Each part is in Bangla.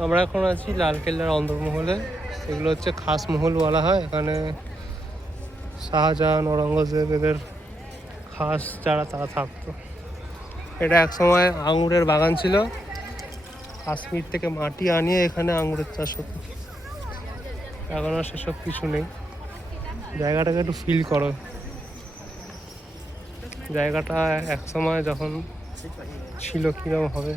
আমরা এখন আছি লালকেল্লার অন্দরমহলে। এগুলো হচ্ছে খাসমহল বলা হয়। এখানে শাহজাহান, ঔরঙ্গজেব এদের খাস যারা তারা থাকতো। এটা এক সময় আঙুরের বাগান ছিল। কাশ্মীর থেকে মাটি আনিয়ে এখানে আঙুরের চাষ হতো। এখন আর সেসব কিছু নেই। জায়গাটাকে একটু ফিল করো। জায়গাটা এক সময় যখন ছিল কীরকম হবে।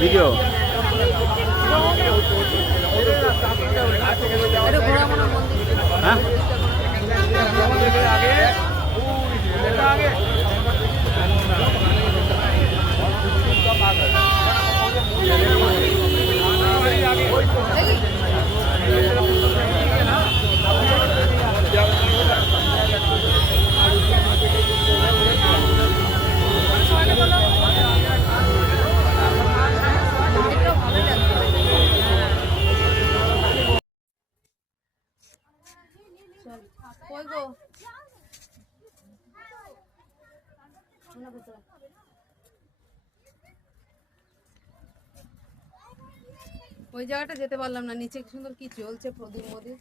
ভিডিও হ্যাঁ ওই জায়গাটা যেতে পারলাম না। নিচে কি সুন্দর কি চলছে প্রদীপ মোদী।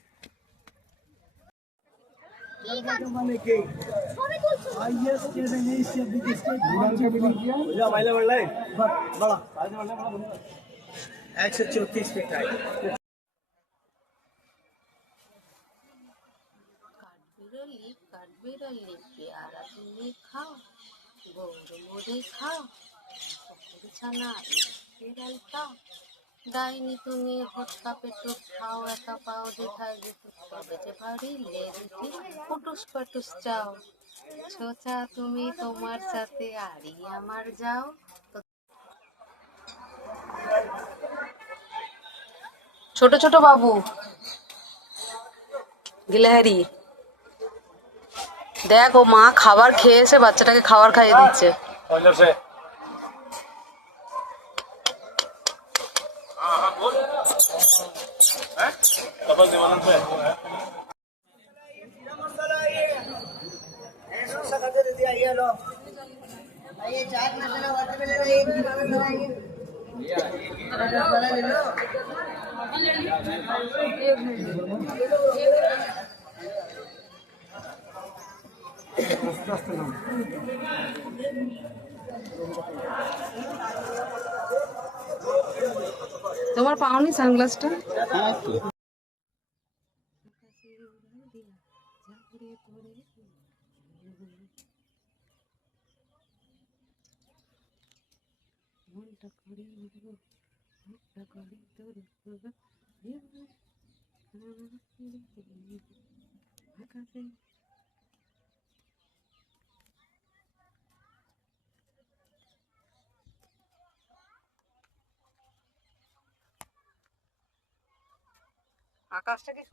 কাঠবিড়ালি পেয়ারা তুমি খাও, গৌর মোদী খাও, ছানা খাও, ডাইনি তুমি হটকা পেটু খাও, একা পাও দেখায় যেতে তবে যে বাড়ি লেজটি পুটুস পাটুস চাও, ছোচা তুমি তোমার সাথে আড়ি আমার যাও। ছোট ছোট বাবু গিলহারি দেখ, ও মা খাবার খেয়ে এসে বাচ্চাটাকে খাবার খাইয়ে দিচ্ছে। তোমার পাওনি সানগ্লাসটা? আকাশটা কি